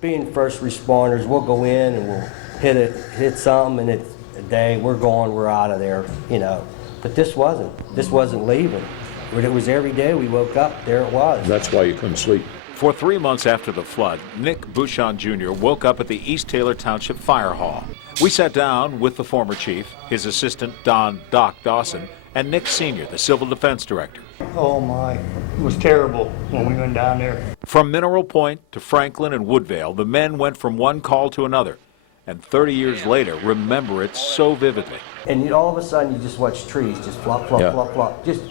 Being first responders, we'll go in and we'll hit something, and it's a day, we're gone, we're out of there, you know. But this wasn't leaving. But it was every day we woke up, there it was. That's why you couldn't sleep. For 3 months after the flood, Nick Bouchon Jr. woke up at the East Taylor Township Fire Hall. We sat down with the former chief, his assistant Don Doc Dawson, and Nick Sr., the Civil Defense Director. Oh my, it was terrible when we went down there. From Mineral Point to Franklin and Woodvale, the men went from one call to another, and 30 years later remember it so vividly. And all of a sudden you just watch trees just flop, flop, flop, flop. Just,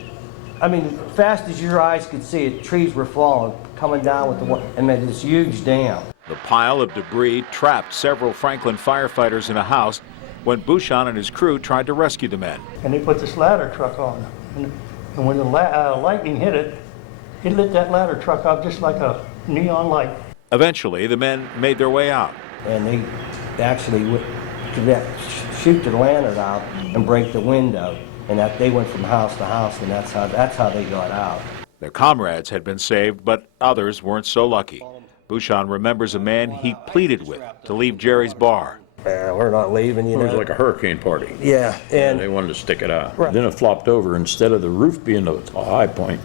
I mean, fast as your eyes could see it, trees were falling, coming down with the water, and made this huge dam. The pile of debris trapped several Franklin firefighters in a house when Bouchon and his crew tried to rescue the men. And they put this ladder truck on. And when the lightning hit it, it lit that ladder truck up just like a neon light. Eventually, the men made their way out. And they actually would shoot their lantern out and break the window. And that they went from house to house, and that's how they got out. Their comrades had been saved, but others weren't so lucky. Bouchon remembers a man he pleaded with to leave Jerry's bar. We're not leaving, you know. It was like a hurricane party. Yeah, and they wanted to stick it out. Right. Then it flopped over. Instead of the roof being a high point,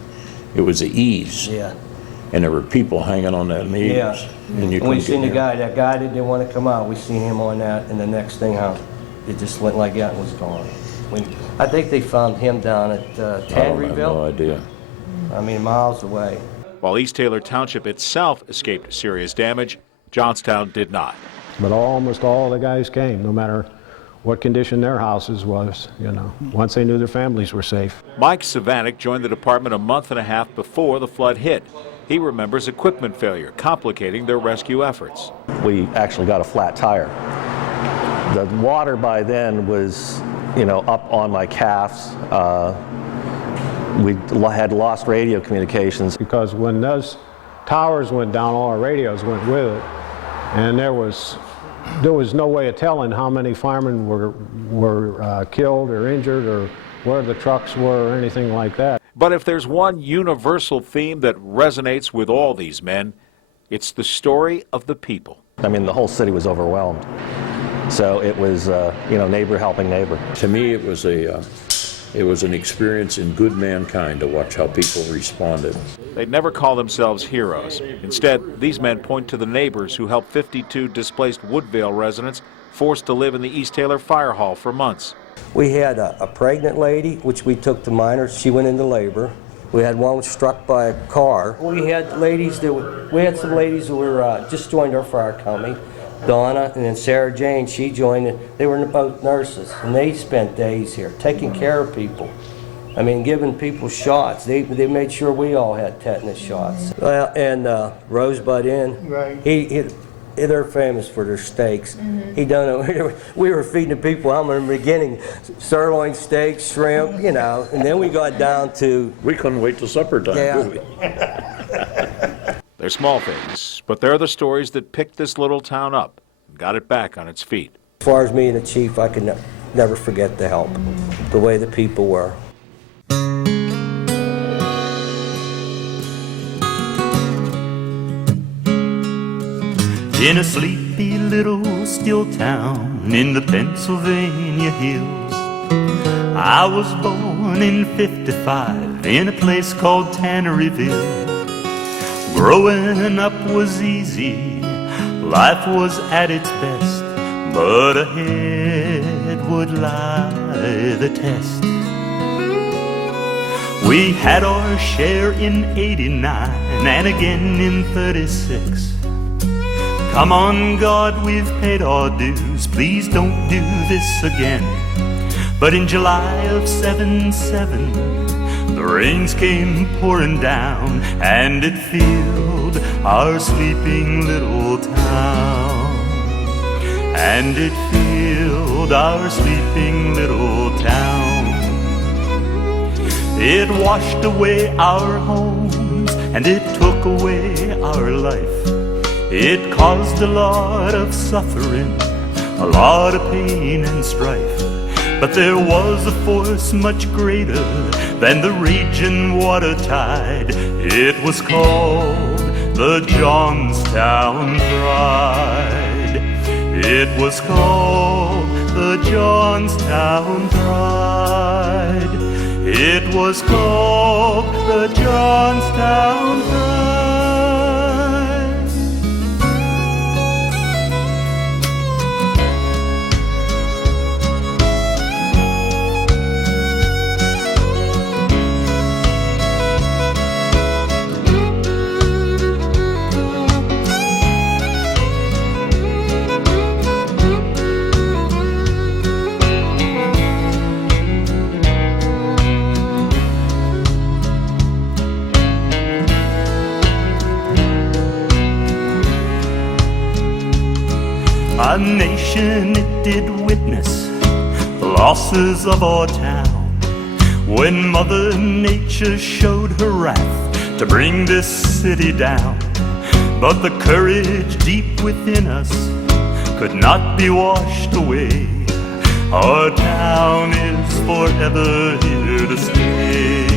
it was the eaves. Yeah. And there were people hanging on that eaves. Yeah. And we seen the guy. That guy that didn't want to come out. We seen him on that, and the next thing, it just went like that and was gone. I think they found him down at Tanneryville. I have no idea. I mean, miles away. While East Taylor Township itself escaped serious damage, Johnstown did not. But almost all the guys came, no matter what condition their houses was, you know, once they knew their families were safe. Mike Savanek joined the department a month and a half before the flood hit. He remembers equipment failure complicating their rescue efforts. We actually got a flat tire. The water by then was, you know, up on my calves. We had lost radio communications. Because when those towers went down, all our radios went with it. And there was no way of telling how many firemen were killed or injured or where the trucks were or anything like that. But if there's one universal theme that resonates with all these men, it's the story of the people. I mean, the whole city was overwhelmed. So it was, you know, neighbor helping neighbor. To me, it was an experience in good mankind to watch how people responded. They'd never call themselves heroes. Instead, these men point to the neighbors who helped 52 displaced Woodvale residents forced to live in the East Taylor Fire Hall for months. We had a pregnant lady, which we took to minors. She went into labor. We had one struck by a car. We had some ladies who were just joined our fire company. Donna and then Sarah Jane, she joined. They were both nurses, and they spent days here taking care of people. I mean, giving people shots. They made sure we all had tetanus shots. Well, and Rosebud Inn, Right. they're famous for their steaks. We were feeding the people. I remember in the beginning, sirloin steaks, shrimp, you know, and then we got down to. We couldn't wait till supper time, Yeah. could we? They're small things, but they're the stories that picked this little town up and got it back on its feet. As far as me and the chief, I can never forget the help, the way the people were. In a sleepy little still town in the Pennsylvania hills, I was born in '55 in a place called Tanneryville. Growing up was easy, life was at its best, but ahead would lie the test. We had our share in '89 and again in '36. Come on, God, we've paid our dues, please don't do this again. But in July of '77, the rains came pouring down, and it filled our sleeping little town. And it filled our sleeping little town. It washed away our homes, and it took away our life. It caused a lot of suffering, a lot of pain and strife. But there was a force much greater than the raging water tide. It was called the Johnstown Pride. It was called the Johnstown Pride. It was called the Johnstown Pride. A nation it did witness the losses of our town, when Mother Nature showed her wrath to bring this city down. But the courage deep within us could not be washed away. Our town is forever here to stay.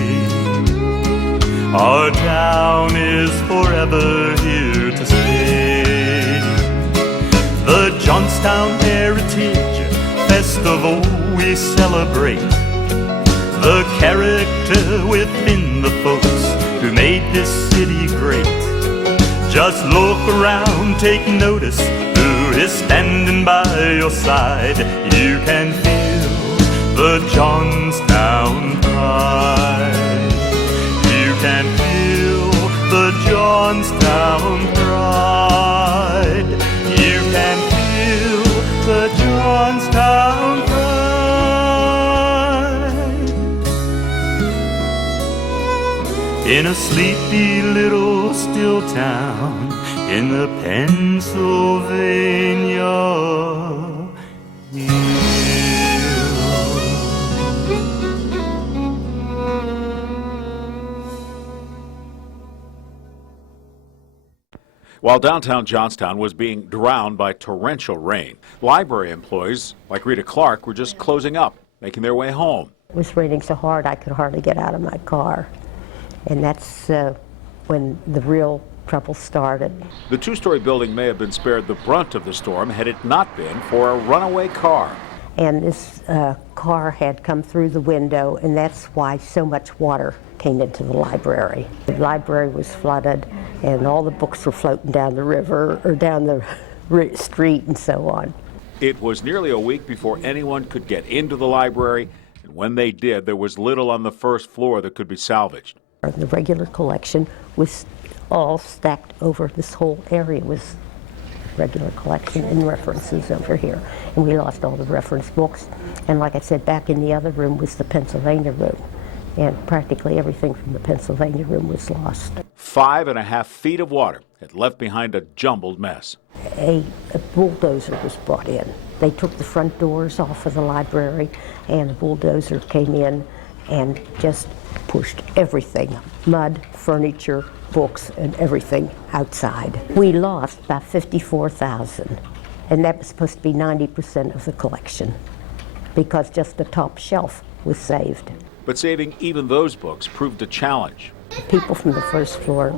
Our town is forever here to stay. The Johnstown Heritage Festival we celebrate, the character within the folks who made this city great. Just look around, take notice who is standing by your side. You can feel the Johnstown pride. You can feel the Johnstown pride. You can feel the Johnstown pride. In a sleepy little still town in the Pennsylvania While downtown Johnstown was being drowned by torrential rain, library employees like Rita Clark were just closing up, making their way home. It was raining so hard I could hardly get out of my car. And that's when the real trouble started. The two-story building may have been spared the brunt of the storm had it not been for a runaway car. And this car had come through the window, and that's why so much water came into the library. The library was flooded, and all the books were floating down the river or down the street and so on. It was nearly a week before anyone could get into the library, and when they did, there was little on the first floor that could be salvaged. The regular collection was all stacked over this whole area was regular collection and references over here. And we lost all the reference books. And like I said, back in the other room was the Pennsylvania room. And practically everything from the Pennsylvania room was lost. 5.5 feet of water had left behind a jumbled mess. A bulldozer was brought in. They took the front doors off of the library, and the bulldozer came in and just pushed everything, mud, furniture, books, and everything outside. We lost about $54,000, and that was supposed to be 90% of the collection, because just the top shelf was saved. But saving even those books proved a challenge. People from the first floor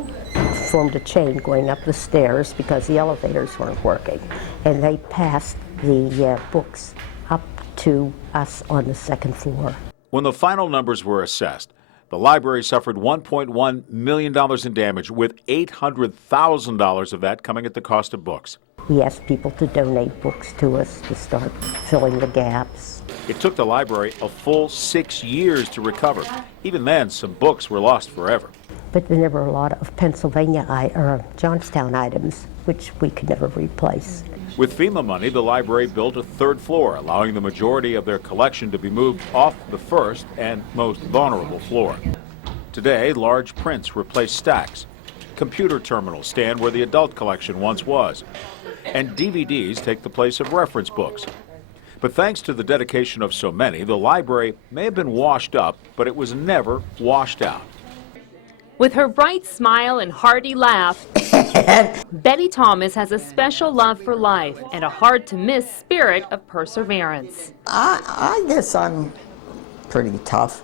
formed a chain going up the stairs because the elevators weren't working, and they passed the books up to us on the second floor. When the final numbers were assessed, the library suffered $1.1 million in damage, with $800,000 of that coming at the cost of books. We asked people to donate books to us to start filling the gaps. It took the library a full 6 years to recover. Even then, some books were lost forever. But then there were a lot of Johnstown items, which we could never replace. With FEMA money, the library built a third floor, allowing the majority of their collection to be moved off the first and most vulnerable floor. Today, large prints replace stacks. Computer terminals stand where the adult collection once was. And DVDs take the place of reference books. But thanks to the dedication of so many, the library may have been washed up, but it was never washed out. With her bright smile and hearty laugh, Betty Thomas has a special love for life and a hard-to-miss spirit of perseverance. I guess I'm pretty tough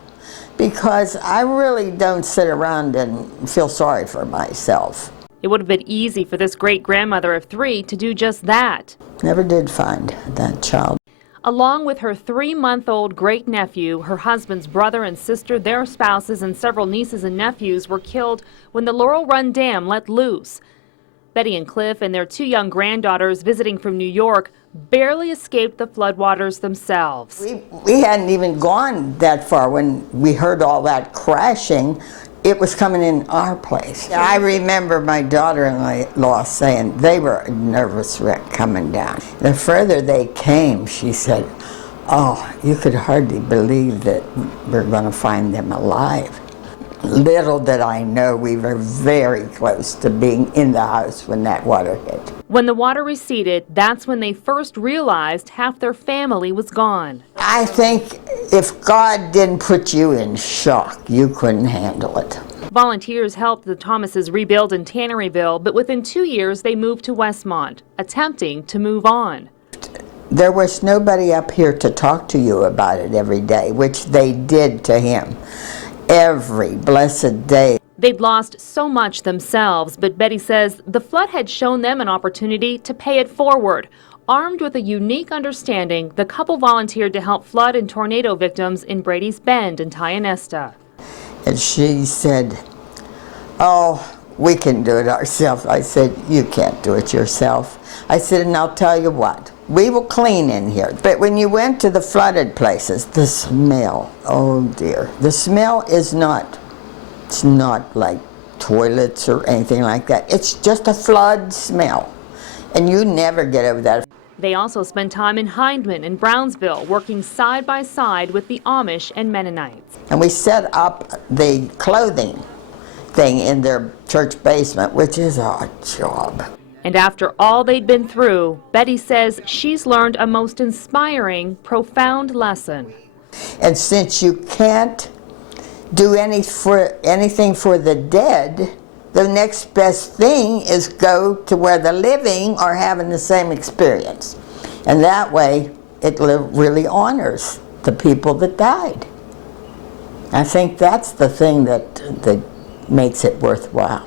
because I really don't sit around and feel sorry for myself. It would have been easy for this great-grandmother of 3 to do just that. Never did find that child. Along with her 3-month-old great-nephew, her husband's brother and sister, their spouses, and several nieces and nephews were killed when the Laurel Run Dam let loose. Betty and Cliff and their 2 young granddaughters visiting from New York barely escaped the floodwaters themselves. We hadn't even gone that far when we heard all that crashing. It was coming in our place. I remember my daughter-in-law saying they were a nervous wreck coming down. The further they came, she said, oh, you could hardly believe that we're going to find them alive. Little did I know we were very close to being in the house when that water hit. When the water receded, that's when they first realized half their family was gone. I think if God didn't put you in shock, you couldn't handle it. Volunteers helped the Thomases rebuild in Tanneryville, but within 2 years they moved to Westmont, attempting to move on. There was nobody up here to talk to you about it every day, which they did to him every blessed day. They'd lost so much themselves, but Betty says the flood had shown them an opportunity to pay it forward. Armed with a unique understanding, the couple volunteered to help flood and tornado victims in Brady's Bend and Tionesta. And she said, oh, we can do it ourselves. I said, you can't do it yourself. I said, and I'll tell you what, we will clean in here. But when you went to the flooded places, the smell, oh dear. The smell is not, it's not like toilets or anything like that. It's just a flood smell. And you never get over that. They also spent time in Hindman and Brownsville, working side by side with the Amish and Mennonites. And we set up the clothing thing in their church basement, which is a job. And after all they'd been through, Betty says she's learned a most inspiring, profound lesson. And since you can't do anything for the dead, the next best thing is go to where the living are having the same experience. And that way, it really honors the people that died. I think that's the thing that makes it worthwhile.